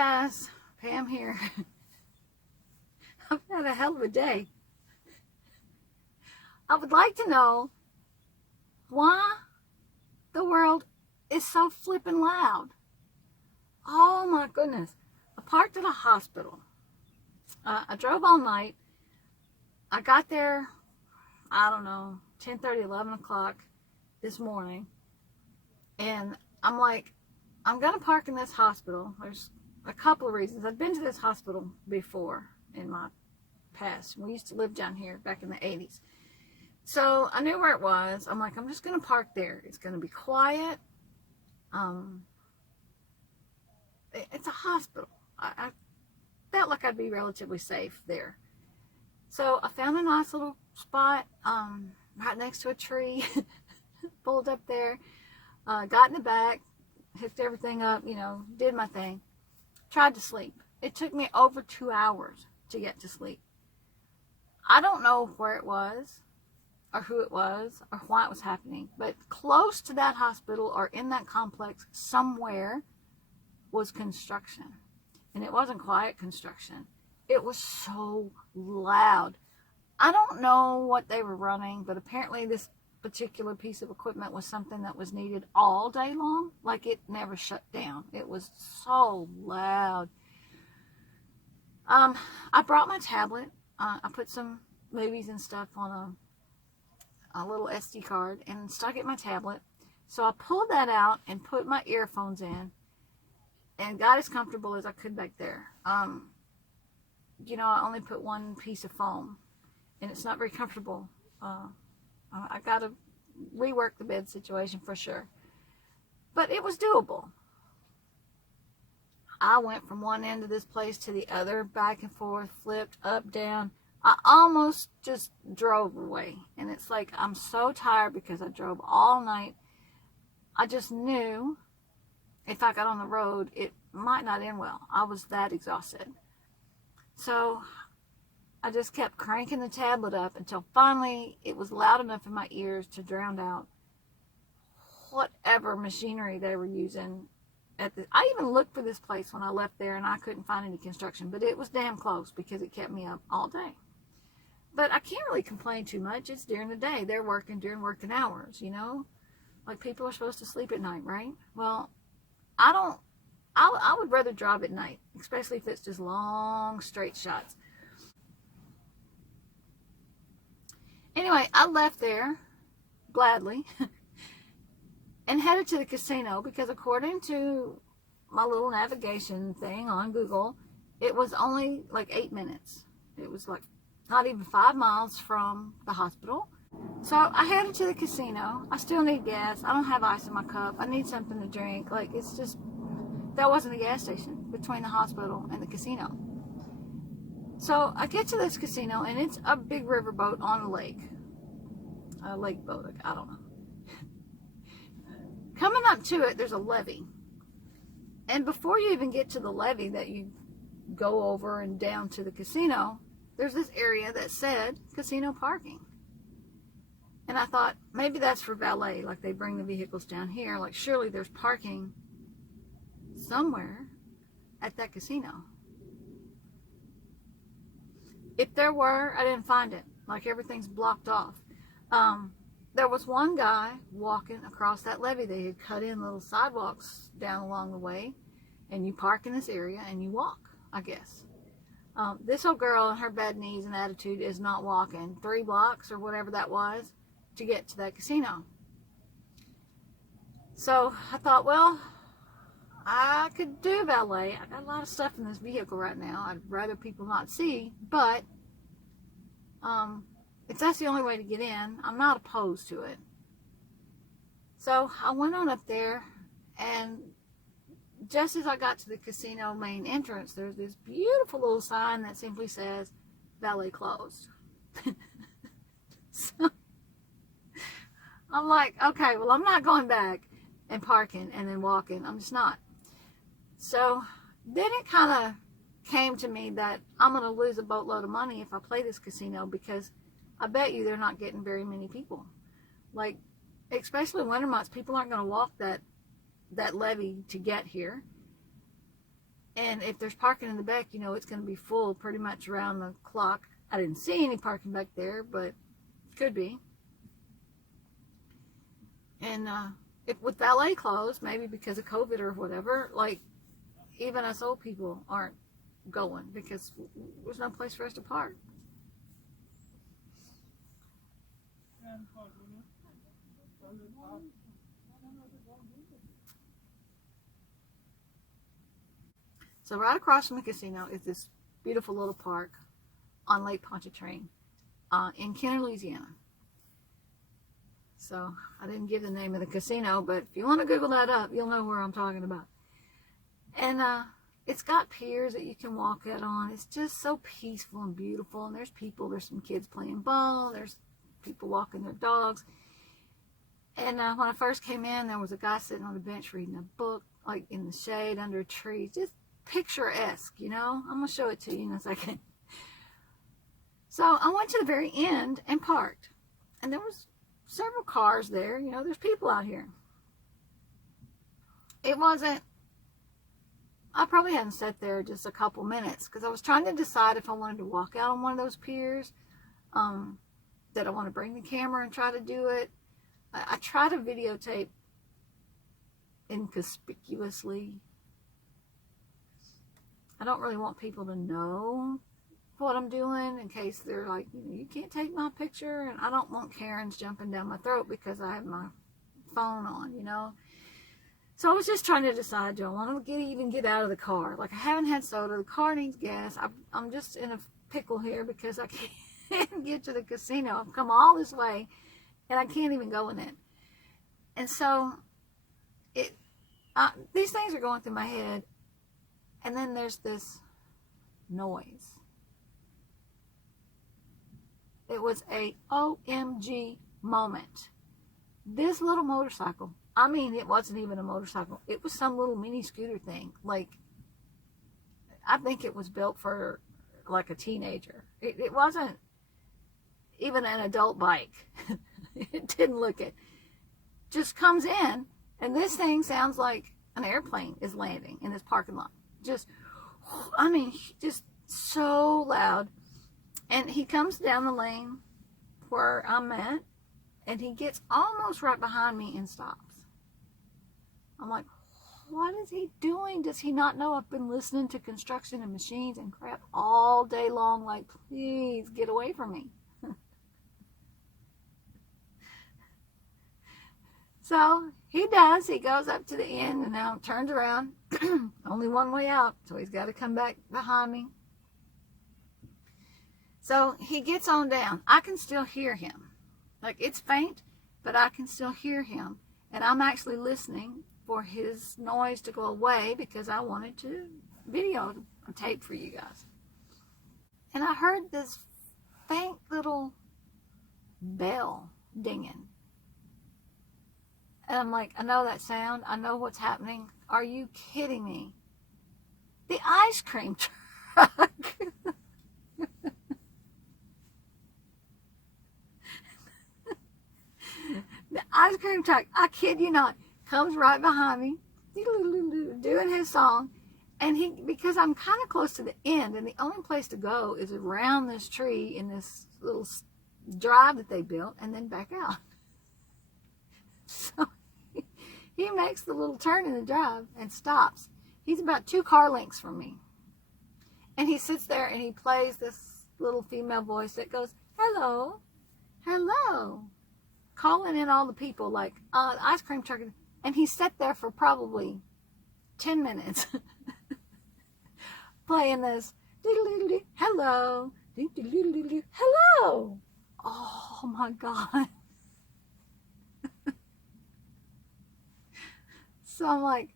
guys, Pam here. I've had a hell of a day. I would like to know why the world is so flippin' loud. Oh my goodness. I parked at a hospital. I drove all night. I got there, I don't know, 10:30, 11 o'clock this morning. And I'm like, I'm going to park in this hospital. There's a couple of reasons. I've been to this hospital before in my past. We used to live down here back in the 80s. So I knew where it was. I'm like, I'm just going to park there. It's going to be quiet. It's a hospital. I felt like I'd be relatively safe there. So I found a nice little spot right next to a tree. Pulled up there. Got in the back. Hooked everything up, did my thing. Tried to sleep. It took me over 2 hours to get to sleep. I don't know where it was, or who it was, or why it was happening, but close to that hospital or in that complex somewhere was construction. And it wasn't quiet construction. It was so loud. I don't know what they were running, but apparently this particular piece of equipment was something that was needed all day long. Like, it never shut down. It was so loud. I brought my tablet. I put some movies and stuff on a little SD card and stuck it in my tablet. So I pulled that out and put my earphones in and got as comfortable as I could back there. I only put one piece of foam and it's not very comfortable. I got to rework the bed situation for sure. But it was doable. I went from one end of this place to the other, back and forth, flipped, up, down. I almost just drove away. And it's like, I'm so tired because I drove all night. I just knew if I got on the road, it might not end well. I was that exhausted. So I just kept cranking the tablet up until finally it was loud enough in my ears to drown out whatever machinery they were using. I even looked for this place when I left there and I couldn't find any construction, but it was damn close because it kept me up all day. But I can't really complain too much. It's during the day. They're working during working hours, Like, people are supposed to sleep at night, right? Well, I would rather drive at night, especially if it's just long, straight shots. Anyway, I left there gladly and headed to the casino because according to my little navigation thing on Google, it was only like 8 minutes. It was like not even 5 miles from the hospital. So I headed to the casino. I still need gas. I don't have ice in my cup. I need something to drink. Like, it's just, there wasn't a gas station between the hospital and the casino. So I get to this casino and it's a big riverboat on a lake. A lake boat, I don't know. Coming up to it, there's a levee. And before you even get to the levee that you go over and down to the casino, there's this area that said casino parking. And I thought, maybe that's for valet, like they bring the vehicles down here. Like, surely there's parking somewhere at that casino. If there were, I didn't find it. Like, everything's blocked off. There was one guy walking across that levee. They had cut in little sidewalks down along the way, and you park in this area and you walk, I guess. This old girl and her bad knees and attitude is not walking 3 blocks or whatever that was to get to that casino. So I thought, well, I could do valet. I got a lot of stuff in this vehicle right now I'd rather people not see, but if that's the only way to get in, I'm not opposed to it. So I went on up there, and just as I got to the casino main entrance, there's this beautiful little sign that simply says, valet closed. So I'm like, okay, well, I'm not going back and parking and then walking. I'm just not. So then it kind of came to me that I'm going to lose a boatload of money if I play this casino, because I bet you they're not getting very many people. Like, especially winter months, people aren't going to walk that levee to get here. And if there's parking in the back, you know, it's going to be full pretty much around the clock. I didn't see any parking back there, but could be. And if with valet closed, maybe because of COVID or whatever, like even us old people aren't going because there's no place for us to park. So right across from the casino is this beautiful little park on Lake Pontchartrain in Kenner, Louisiana. So I didn't give the name of the casino, but if you want to Google that up, you'll know where I'm talking about. And it's got piers that you can walk out on. It's just so peaceful and beautiful. And there's people, there's some kids playing ball, there's people walking their dogs. And when I first came in, there was a guy sitting on the bench reading a book, like in the shade under a tree. Just picturesque, you know. I'm going to show it to you in a second. So I went to the very end and parked. And there was several cars there. You know, there's people out here. It wasn't, I probably hadn't sat there just a couple minutes because I was trying to decide if I wanted to walk out on one of those piers, that I want to bring the camera and try to do it. I try to videotape inconspicuously. I don't really want people to know what I'm doing in case they're like, you can't take my picture. And I don't want Karens jumping down my throat because I have my phone on, you know. So I was just trying to decide, do I want to even get out of the car? Like, I haven't had soda. The car needs gas. I'm just in a pickle here because I can't get to the casino. I've come all this way and I can't even go in it. And so these things are going through my head. And then there's this noise. It was a OMG moment. This little motorcycle, I mean, it wasn't even a motorcycle. It was some little mini scooter thing. Like, I think it was built for like a teenager. It wasn't even an adult bike. It didn't look it. Just comes in, and this thing sounds like an airplane is landing in this parking lot. Just, I mean, just so loud. And he comes down the lane where I'm at, and he gets almost right behind me and stops. I'm like, what is he doing? Does he not know I've been listening to construction and machines and crap all day long? Like, please get away from me. So he does. He goes up to the end and now turns around. Only one way out, so he's got to come back behind me. So he gets on down. I can still hear him. Like, it's faint, but I can still hear him. And I'm actually listening for his noise to go away because I wanted to video a tape for you guys. And I heard this faint little bell dinging. And I'm like, I know that sound. I know what's happening. Are you kidding me? The ice cream truck. The ice cream truck, I kid you not, comes right behind me, doing his song. And because I'm kind of close to the end, and the only place to go is around this tree in this little drive that they built, and then back out. So he makes the little turn in the drive and stops. He's about 2 car lengths from me. And he sits there and he plays this little female voice that goes, hello, hello. Calling in all the people like, ice cream truck. And he sat there for probably 10 minutes playing this, hello, hello. Oh my God. So I'm like,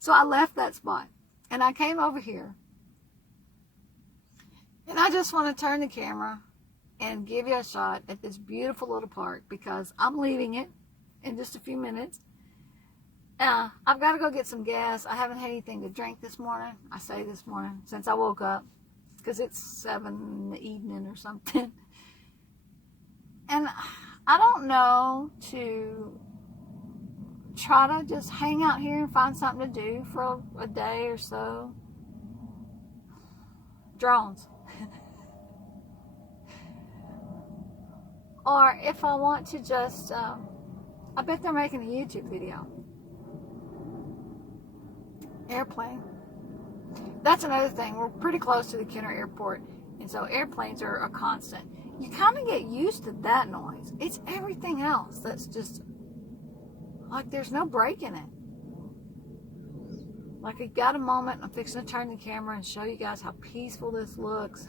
so I left that spot and I came over here. And I just want to turn the camera and give you a shot at this beautiful little park because I'm leaving it in just a few minutes. I've got to go get some gas. I haven't had anything to drink this morning. I say this morning since I woke up because it's 7 in the evening or something. And I don't know to try to just hang out here and find something to do for a day or so. Drones. Or if I want to just, I bet they're making a YouTube video. Airplane. That's another thing. We're pretty close to the Kenner Airport, and so airplanes are a constant. You kind of get used to that noise. It's everything else that's just like there's no break in it. Like I got a moment, I'm fixing to turn the camera and show you guys how peaceful this looks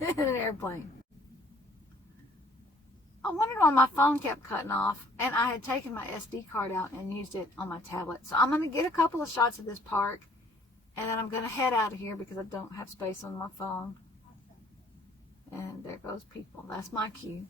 in an airplane. I wondered why my phone kept cutting off, and I had taken my SD card out and used it on my tablet. So I'm going to get a couple of shots of this park, and then I'm going to head out of here because I don't have space on my phone. And there goes people. That's my cue.